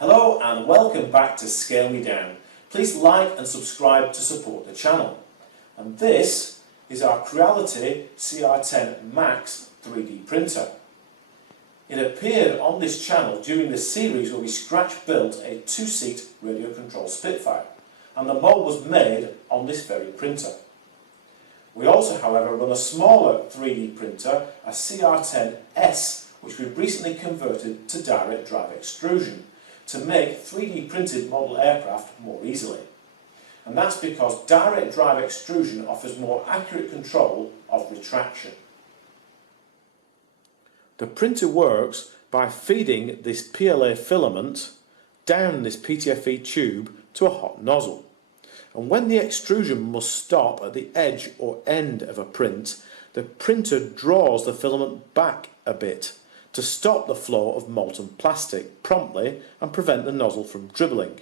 Hello and welcome back to Scale Me Down. Please like and subscribe to support the channel. And this is our Creality CR-10 Max 3D printer. It appeared on this channel during the series where we scratch built a two-seat radio control Spitfire, and the mould was made on this very printer. We also, however, run a smaller 3D printer, a CR-10S, which we've recently converted to direct drive extrusion to make 3D printed model aircraft more easily. And that's because direct drive extrusion offers more accurate control of retraction. The printer works by feeding this PLA filament down this PTFE tube to a hot nozzle. And when the extrusion must stop at the edge or end of a print, the printer draws the filament back a bit to stop the flow of molten plastic promptly and prevent the nozzle from dribbling.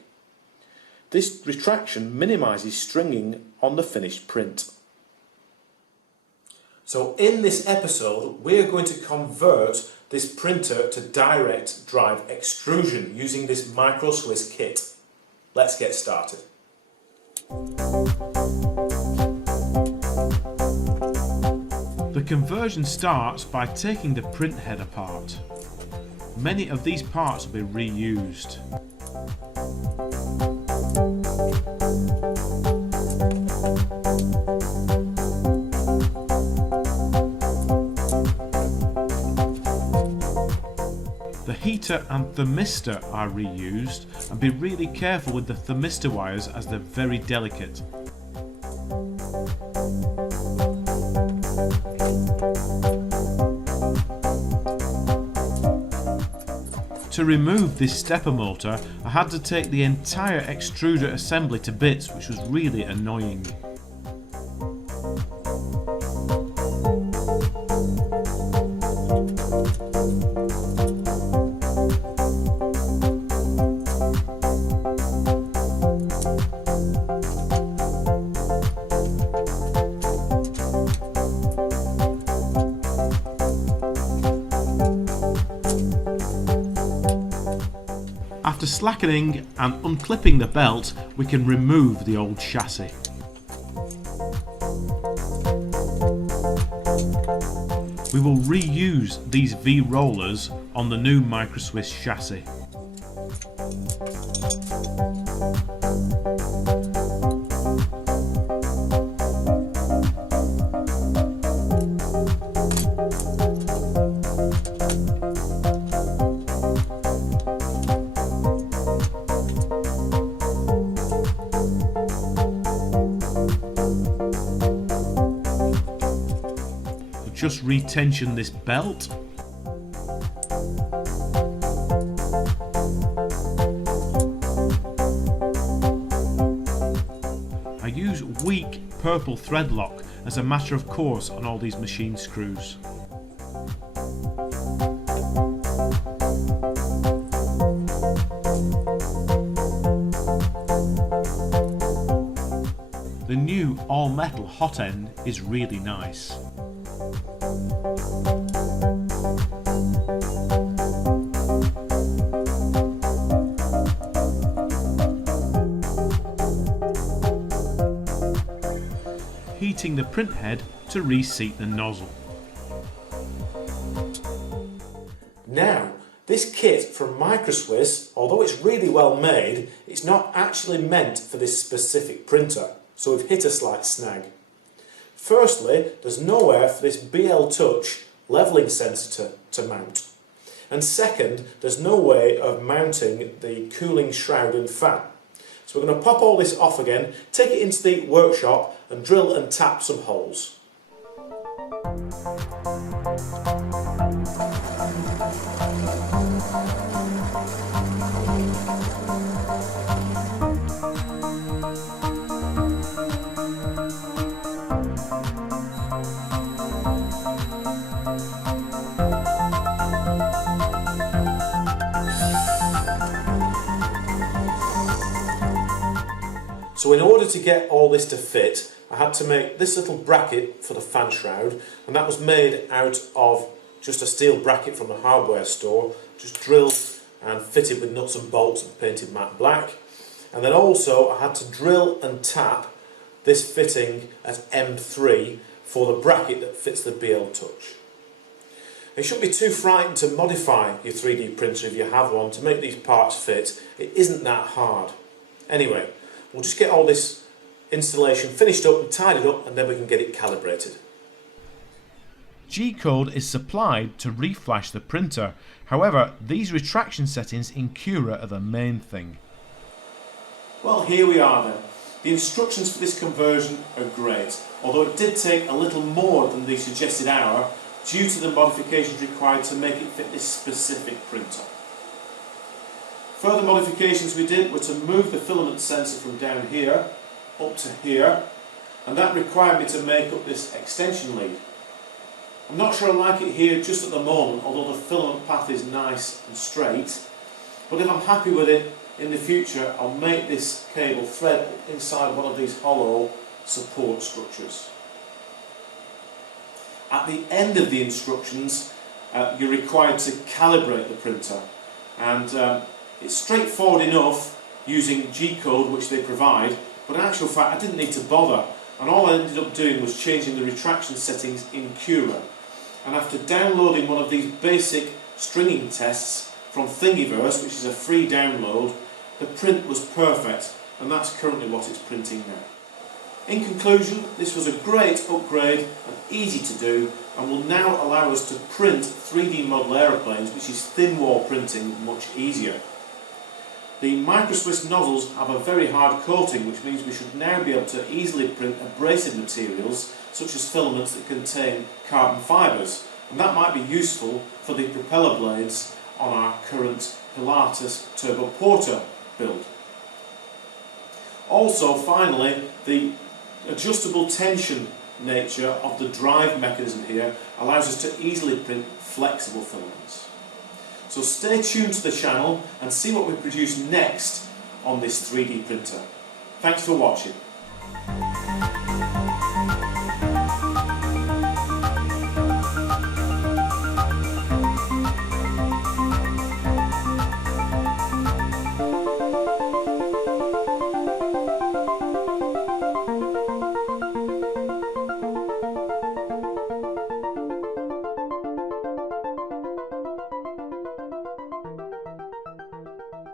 This retraction minimises stringing on the finished print. So in this episode we are going to convert this printer to direct drive extrusion using this Micro Swiss kit. Let's get started. The conversion starts by taking the print head apart. Many of these parts will be reused. The heater and thermistor are reused, and be really careful with the thermistor wires as they're very delicate. To remove this stepper motor, I had to take the entire extruder assembly to bits, which was really annoying. After slackening and unclipping the belt, we can remove the old chassis. We will reuse these V-rollers on the new Micro Swiss chassis. Just retension this belt. I use weak purple thread lock as a matter of course on all these machine screws. The new all metal hot end is really nice. Heating the print head to reseat the nozzle. Now, this kit from Micro Swiss, although it's really well made, it's not actually meant for this specific printer, so we've hit a slight snag. Firstly, there's nowhere for this BL Touch levelling sensor to mount. And second, there's no way of mounting the cooling shroud and fan. So we're going to pop all this off again, take it into the workshop and drill and tap some holes. So in order to get all this to fit, I had to make this little bracket for the fan shroud, and that was made out of just a steel bracket from the hardware store, just drilled and fitted with nuts and bolts and painted matte black. And then also I had to drill and tap this fitting at M3 for the bracket that fits the BL Touch. You shouldn't be too frightened to modify your 3D printer if you have one to make these parts fit. It isn't that hard. Anyway, we'll just get all this installation finished up and tidied up, and then we can get it calibrated. G-code is supplied to reflash the printer. However, these retraction settings in Cura are the main thing. Well, here we are then. The instructions for this conversion are great, although it did take a little more than the suggested hour due to the modifications required to make it fit this specific printer. Further modifications we did were to move the filament sensor from down here up to here, and that required me to make up this extension lead. I'm not sure I like it here just at the moment, although the filament path is nice and straight, but if I'm happy with it in the future, I'll make this cable thread inside one of these hollow support structures. At the end of the instructions, you're required to calibrate the printer, and it's straightforward enough using G-code, which they provide, but in actual fact I didn't need to bother, and all I ended up doing was changing the retraction settings in Cura. And after downloading one of these basic stringing tests from Thingiverse, which is a free download, the print was perfect, and that's currently what it's printing now. In conclusion, this was a great upgrade and easy to do, and will now allow us to print 3D model aeroplanes, which is thin wall printing, much easier. The micro-Swiss nozzles have a very hard coating, which means we should now be able to easily print abrasive materials such as filaments that contain carbon fibres, and that might be useful for the propeller blades on our current Pilatus Turbo Porter build. Also, finally, the adjustable tension nature of the drive mechanism here allows us to easily print flexible filaments. So stay tuned to the channel and see what we produce next on this 3D printer. Thanks for watching.